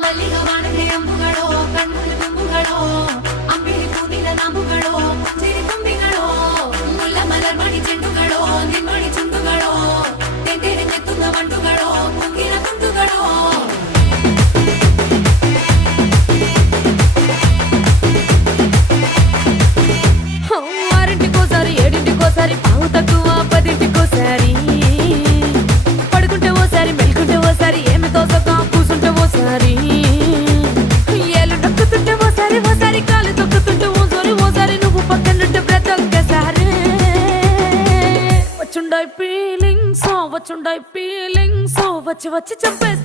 ಮಲ್ಲಿಗ ವಾಣದೆ ಅಂಬುಗಳೋ ಕಣ್ಣುಗಳು ತುಂಬುಗಳೋ ಅಂಬಿಳಿ ಕೂದಿನ ನಾಂಬುಗಳೋ ಮುಂಜಿರಿ ತುಂಬಿಗಳೋ ಮುಲ್ಲ ಮಲರ್ ಮಣಿ ಚೆಂಡುಗಳೋ ನಿಮ್ಮಣಿ ಚುಂಡುಗಳೋ ತೆಂಡೆರೆ ನೆತ್ತುಂಗ ಮಂಡುಗಳೋ ಮುಂಗಿನ ತುಂಡುಗಳೋ ఆరింటికోసారి ఏడింటికోసారి పావు తక్కువ పదింటికోసారి పడుకుంటే ఓసారి మెలుకుంటే ఓసారి ఏమి తోసక కూసుంటే ఓసారి ఏళ్ళు నొక్కుతుంటే ఓసారి ఓసారి కాలు తొక్కుతుంటే ఓసారి నువ్వు పక్కనుంటే ప్రతి ఒక్కసారి వచ్చుండాయి ఫీలింగ్స్ వచ్చి వచ్చి చంపేసి